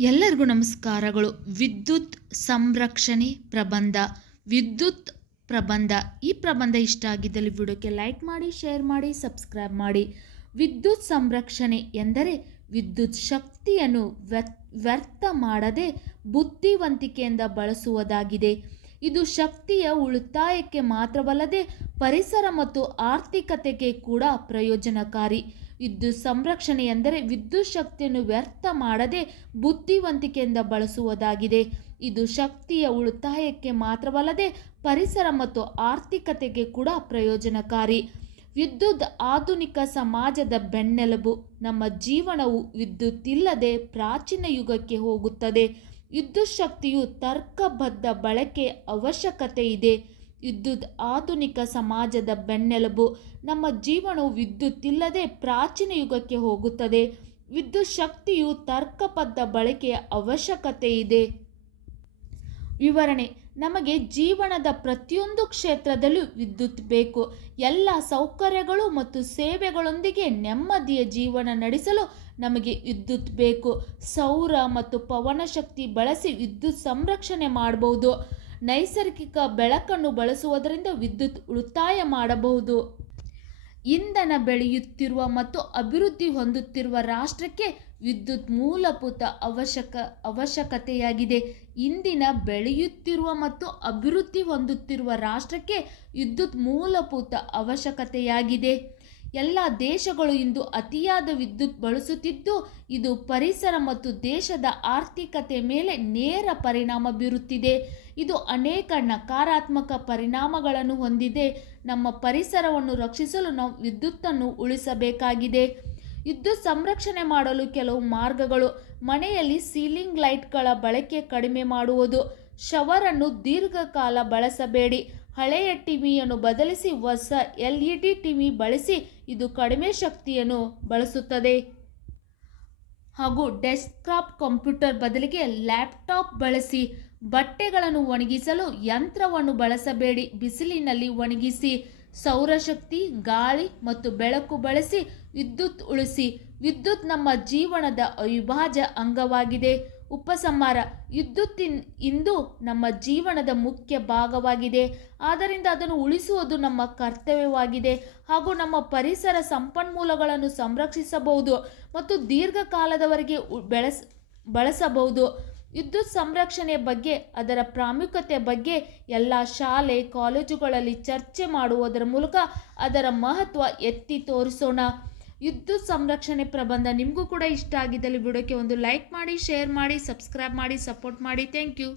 ಎಲ್ಲರಿಗೂ ನಮಸ್ಕಾರಗಳು. ವಿದ್ಯುತ್ ಸಂರಕ್ಷಣೆ ಪ್ರಬಂಧ, ವಿದ್ಯುತ್ ಪ್ರಬಂಧ. ಈ ಪ್ರಬಂಧ ಇಷ್ಟ ಆಗಿದ್ದಲ್ಲಿ ವಿಡಿಯೋಕ್ಕೆ ಲೈಕ್ ಮಾಡಿ, ಶೇರ್ ಮಾಡಿ, ಸಬ್ಸ್ಕ್ರೈಬ್ ಮಾಡಿ. ವಿದ್ಯುತ್ ಸಂರಕ್ಷಣೆ ಎಂದರೆ ವಿದ್ಯುತ್ ಶಕ್ತಿಯನ್ನು ವ್ಯರ್- ವ್ಯರ್ಥ ಮಾಡದೆ ಬುದ್ಧಿವಂತಿಕೆಯಿಂದ ಬಳಸುವುದಾಗಿದೆ. ಇದು ಶಕ್ತಿಯ ಉಳಿತಾಯಕ್ಕೆ ಮಾತ್ರವಲ್ಲದೆ ಪರಿಸರ ಮತ್ತು ಆರ್ಥಿಕತೆಗೆ ಕೂಡ ಪ್ರಯೋಜನಕಾರಿ. ವಿದ್ಯುತ್ ಸಂರಕ್ಷಣೆ ಎಂದರೆ ವಿದ್ಯುತ್ ಶಕ್ತಿಯನ್ನು ವ್ಯರ್ಥ ಮಾಡದೆ ಬುದ್ಧಿವಂತಿಕೆಯಿಂದ ಬಳಸುವುದಾಗಿದೆ. ಇದು ಶಕ್ತಿಯ ಉಳಿತಾಯಕ್ಕೆ ಮಾತ್ರವಲ್ಲದೆ ಪರಿಸರ ಮತ್ತು ಆರ್ಥಿಕತೆಗೆ ಕೂಡ ಪ್ರಯೋಜನಕಾರಿ. ವಿದ್ಯುತ್ ಆಧುನಿಕ ಸಮಾಜದ ಬೆನ್ನೆಲುಬು. ನಮ್ಮ ಜೀವನವು ವಿದ್ಯುತ್ ಇಲ್ಲದೆ ಪ್ರಾಚೀನ ಯುಗಕ್ಕೆ ಹೋಗುತ್ತದೆ. ವಿದ್ಯುತ್ ಶಕ್ತಿಯು ತರ್ಕಬದ್ಧ ಬಳಕೆ ಅವಶ್ಯಕತೆ ಇದೆ. ವಿದ್ಯುತ್ ಆಧುನಿಕ ಸಮಾಜದ ಬೆನ್ನೆಲುಬು. ನಮ್ಮ ಜೀವನವು ವಿದ್ಯುತ್ ಇಲ್ಲದೆ ಪ್ರಾಚೀನ ಯುಗಕ್ಕೆ ಹೋಗುತ್ತದೆ. ವಿದ್ಯುತ್ ಶಕ್ತಿಯು ತರ್ಕಬದ್ಧ ಬಳಕೆಯ ಅವಶ್ಯಕತೆ ಇದೆ. ವಿವರಣೆ, ನಮಗೆ ಜೀವನದ ಪ್ರತಿಯೊಂದು ಕ್ಷೇತ್ರದಲ್ಲೂ ವಿದ್ಯುತ್ ಬೇಕು. ಎಲ್ಲ ಸೌಕರ್ಯಗಳು ಮತ್ತು ಸೇವೆಗಳೊಂದಿಗೆ ನೆಮ್ಮದಿಯ ಜೀವನ ನಡೆಸಲು ನಮಗೆ ವಿದ್ಯುತ್ ಬೇಕು. ಸೌರ ಮತ್ತು ಪವನ ಶಕ್ತಿ ಬಳಸಿ ವಿದ್ಯುತ್ ಸಂರಕ್ಷಣೆ ಮಾಡಬಹುದು. ನೈಸರ್ಗಿಕ ಬೆಳಕನ್ನು ಬಳಸುವುದರಿಂದ ವಿದ್ಯುತ್ ಉಳಿತಾಯ ಮಾಡಬಹುದು. ಇಂಧನ ಬೆಳೆಯುತ್ತಿರುವ ಮತ್ತು ಅಭಿವೃದ್ಧಿ ಹೊಂದುತ್ತಿರುವ ರಾಷ್ಟ್ರಕ್ಕೆ ವಿದ್ಯುತ್ ಮೂಲಭೂತ ಅವಶ್ಯಕ, ಅವಶ್ಯಕತೆಯಾಗಿದೆ. ಇಂದಿನ ಬೆಳೆಯುತ್ತಿರುವ ಮತ್ತು ಅಭಿವೃದ್ಧಿ ಹೊಂದುತ್ತಿರುವ ರಾಷ್ಟ್ರಕ್ಕೆ ವಿದ್ಯುತ್ ಮೂಲಭೂತ ಅವಶ್ಯಕತೆಯಾಗಿದೆ. ಎಲ್ಲ ದೇಶಗಳು ಇಂದು ಅತಿಯಾದ ವಿದ್ಯುತ್ ಬಳಸುತ್ತಿದ್ದು, ಇದು ಪರಿಸರ ಮತ್ತು ದೇಶದ ಆರ್ಥಿಕತೆ ಮೇಲೆ ನೇರ ಪರಿಣಾಮ ಬೀರುತ್ತಿದೆ. ಇದು ಅನೇಕ ನಕಾರಾತ್ಮಕ ಪರಿಣಾಮಗಳನ್ನು ಹೊಂದಿದೆ. ನಮ್ಮ ಪರಿಸರವನ್ನು ರಕ್ಷಿಸಲು ನಾವು ವಿದ್ಯುತ್ತನ್ನು ಉಳಿಸಬೇಕಾಗಿದೆ. ವಿದ್ಯುತ್ ಸಂರಕ್ಷಣೆ ಮಾಡಲು ಕೆಲವು ಮಾರ್ಗಗಳು, ಮನೆಯಲ್ಲಿ ಸೀಲಿಂಗ್ ಲೈಟ್ಗಳ ಬಳಕೆ ಕಡಿಮೆ ಮಾಡುವುದು, ಶವರನ್ನು ದೀರ್ಘಕಾಲ ಬಳಸಬೇಡಿ ಹಳೆಯ ಟಿವಿಯನ್ನು ಬದಲಿಸಿ ಹೊಸ ಎಲ್ ಇ ಡಿ ಟಿವಿ ಬಳಸಿ ಇದು ಕಡಿಮೆ ಶಕ್ತಿಯನ್ನು ಬಳಸುತ್ತದೆ. ಹಾಗೂ ಡೆಸ್ಕ್ಟಾಪ್ ಕಂಪ್ಯೂಟರ್ ಬದಲಿಗೆ ಲ್ಯಾಪ್ಟಾಪ್ ಬಳಸಿ ಬಟ್ಟೆಗಳನ್ನು ಒಣಗಿಸಲು ಯಂತ್ರವನ್ನು ಬಳಸಬೇಡಿ. ಬಿಸಿಲಿನಲ್ಲಿ ಒಣಗಿಸಿ ಸೌರಶಕ್ತಿ, ಗಾಳಿ ಮತ್ತು ಬೆಳಕು ಬಳಸಿ ವಿದ್ಯುತ್ ಉಳಿಸಿ. ವಿದ್ಯುತ್ ನಮ್ಮ ಜೀವನದ ಅವಿಭಾಜ್ಯ ಅಂಗವಾಗಿದೆ. ಉಪಸಂಹಾರ. ವಿದ್ಯುತ್ತಿನ್ ಇಂದು ನಮ್ಮ ಜೀವನದ ಮುಖ್ಯ ಭಾಗವಾಗಿದೆ. ಆದ್ದರಿಂದ ಅದನ್ನು ಉಳಿಸುವುದು ನಮ್ಮ ಕರ್ತವ್ಯವಾಗಿದೆ. ಹಾಗೂ ನಮ್ಮ ಪರಿಸರ ಸಂಪನ್ಮೂಲಗಳನ್ನು ಸಂರಕ್ಷಿಸಬಹುದು ಮತ್ತು ದೀರ್ಘಕಾಲದವರೆಗೆ ಬೆಳೆಸ, ಬಳಸಬಹುದು. ವಿದ್ಯುತ್ ಸಂರಕ್ಷಣೆ ಬಗ್ಗೆ, ಅದರ ಪ್ರಾಮುಖ್ಯತೆ ಬಗ್ಗೆ ಎಲ್ಲ ಶಾಲೆ, ಕಾಲೇಜುಗಳಲ್ಲಿ ಚರ್ಚೆ ಮಾಡುವುದರ ಮೂಲಕ ಅದರ ಮಹತ್ವ ಎತ್ತಿ ತೋರಿಸೋಣ. ವಿದ್ಯುತ್ ಸಂರಕ್ಷಣೆ ಪ್ರಬಂಧ ನಿಮಗೂ ಕೂಡ ಇಷ್ಟ ಆಗಿದ್ದಲ್ಲಿ ವಿಡಿಯೋಕ್ಕೆ ಒಂದು ಲೈಕ್ ಮಾಡಿ, ಶೇರ್ ಮಾಡಿ, ಸಬ್ಸ್ಕ್ರೈಬ್ ಮಾಡಿ, ಸಪೋರ್ಟ್ ಮಾಡಿ. Thank you.